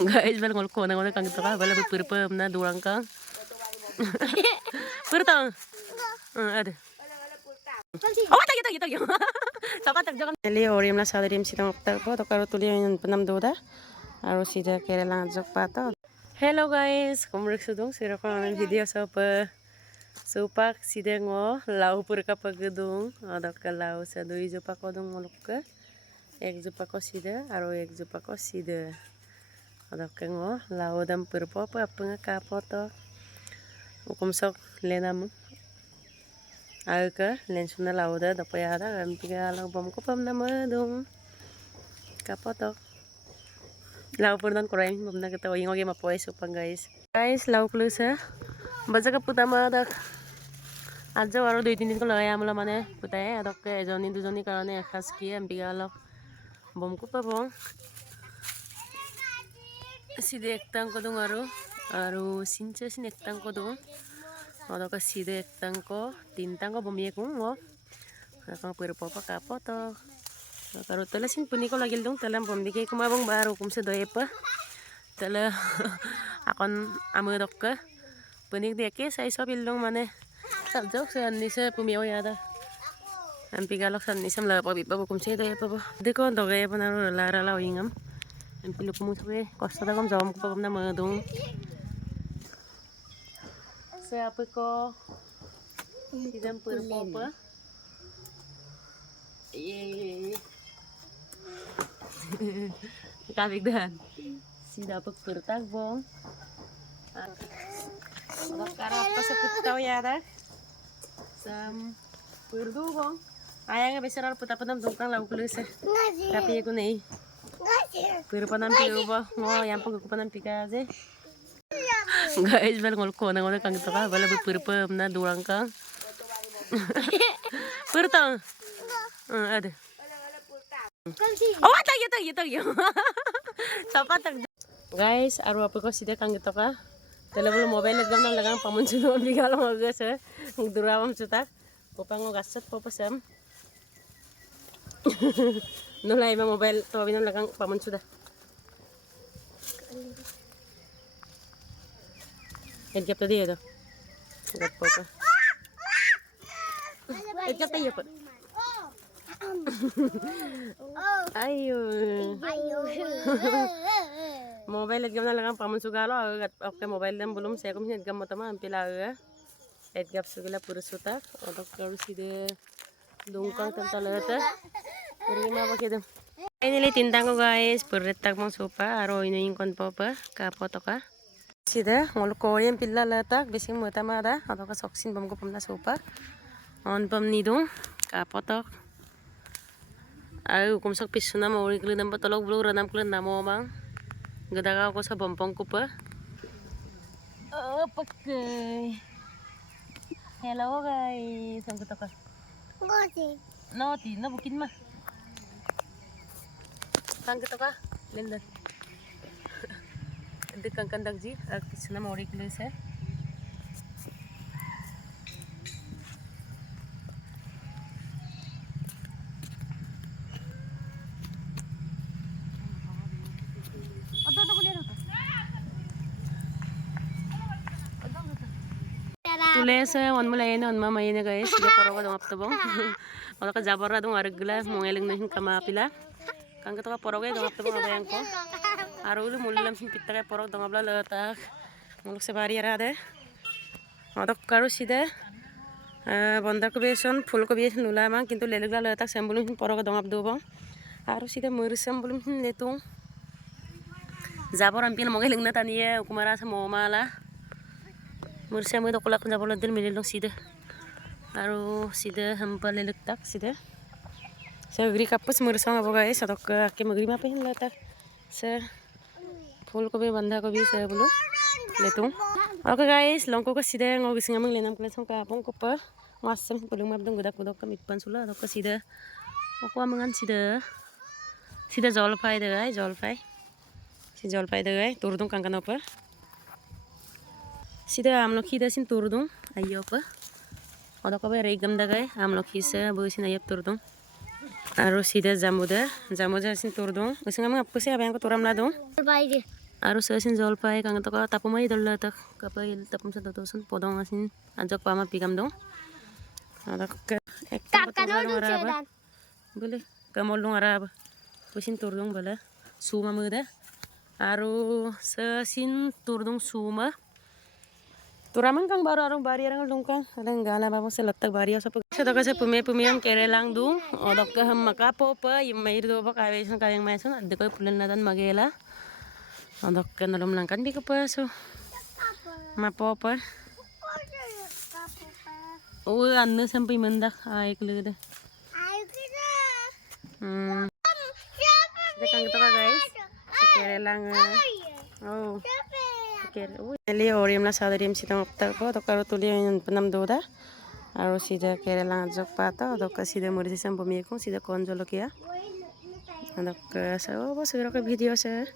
Guys, bal ngol ko na kang ito ka, bala purpem na durang kang. Purtang. Ada. Oh, tagi. Saka tagjakan. Neli orim na sa rim sitang oktar po, to karo tulian penam doda. Aro sida kere lang jok pato. Hello guys, kumrek sudong sira ko ang video sa pa. Supak sida ngo lau pur ka pagdung, ada ka lau sa doi jopa ko dong molok ka. Ek jopa ko sida, aro ek jopa ko sida. Ada ka ngo lau dam pur po pa apanga ka poto. Ukum sok lenam. Aga len suna lau da dapaya ada kan tiga lau bom ko pam nama dong. Ka poto. Lau pur dan kurai bom na kita wing oge mapoy supang guys. Guys, lau klusa. Baca ka putama ada. Aja aro 2-3 দিন ko lagay amla mane putai adok ke joni dujoni karone ekhas ki am bigalok bom ko pabong side ektang ko dong aro sinche sin ektang ko dong adok ka side ektang ko tintang ko bom ye ko ngo akang pur popa ka poto karo tala sin puni ko lagil dong tala bom dike ko mabong baru kum se doye pa tala akon amedok ka punik deke sai so bildong mane Jok sa nisa pumiyaw yata. Ang pigalok sa nisam la pa bipa bukum sa ito pa ba. Di ko ando kaya pa na lara la ingam. Ang pilo ko mo sabi. Kosta ta kom jawam ko pa na mga dong. Sa apo ko sidang puro pa. Yay. Kabigdahan. Sida pa puro tagbong. Karap pa sa putaw yata. Sam perdugong ayang nga besar puta putam dongkang lau kulus tapi aku nih pero panam piu ba ngo yang pag panam pika aja guys bal ngol ko na kang ito ka bala purpem na durang kang purtang ada oh tagi sapat guys aru apa ko sida kang ito ka Telepon mobile nagam na lagang pamunsuno bigala mo gas ngdurawam suta popang gasat popasam nulay ma mobile to binam lagang pamunsuda edgap tadi ya to gat popa edgap tayo po ayo mobile edgam na lagang pamunsugalo agat okay mobile dan belum saya kum edgam mo tama ampila aga edgap sugila pura sutak otak karu side dongkang tantalata terima apa kita ini li tintang ko guys purretak mong sopa aro inuing kon popa ka potoka sida ngol korean pilla latak bising mo tama da otak soksin bam ko pamna sopa on pam nidong ka potok ay kumsak pisuna mo uri kulo nang patolog blo ranam kulo namo mang gadaga ko sa bompong ko pa pakay hello guys ang kuto ka Noti na bukin ma sang kuto ka lendan dekang kandang ji pisuna mo uri kulo sa Tules on mulai on mama ini guys dia poro dong apto bong kalau ka jabar dong argla mongeling na hin kama pila kang ka poro dong apto bong abayang ko arulu mulam hin pitta ka poro dong abla lata muluk se bari arade odok karu sida banda ko beson ful ko beson nula mang kintu lelegla lata sembulum hin poro dong abdo bong aru sida mur sembulum hin letung jabar ampil mongeling na taniya kumara sa momala Mursa mo dokulak na pala din mililong sida. Aro sida hampa lelektak sida. Sa agri kapus mursa nga po guys. Atok aki magri mapahin latak. Sa full ko be banda ko be sa bulo. Letong. Okay guys, long ko sida ngo gising amang lenam kala song kapong ko pa. Masam pulong mabdong gudak ka mitpan sula atok sida. Ako amangan sida. Sida jolpai de guys, jolpai. Si jolpai de guys, turdung kang kanapa. Sida amlo khida sin turdung ayo pa oda ko be regam dagai amlo khisa bosin ayap turdung aro sida jamuda sin turdung using amang apuse abayang ko turam la dong Bye. Aru sesin jolpai kang to tapumai dolla tak kapai tapum sa totosun podong asin ajok pama pigam dong. Adak Kakak dulu araba. Boleh kamol dong araba. Pusin turdong bala. Suma muda. Aru sesin turdong suma. Turaman kang baru arong bari arang dong kang. Adang gala babo sa latak bari sa pag. Sa taka sa pumiyan kerelang dong. Odok ka makapo pa yung may do pa kawesan kayang mayson adde ko pulan nadan magela. Odok ka nalum lang kan di ko pa so. Mapopa. Anno sampai mendak ay kelude. Kang kita guys. Kerelang. Oh. Eli oriam la sadariam sitang okta po to karo tulian penam doda. Aro sida kerelang jok pata to ka sida mori sam pemiekong sida konjolo kia. Anak sa oh segera ke video sa.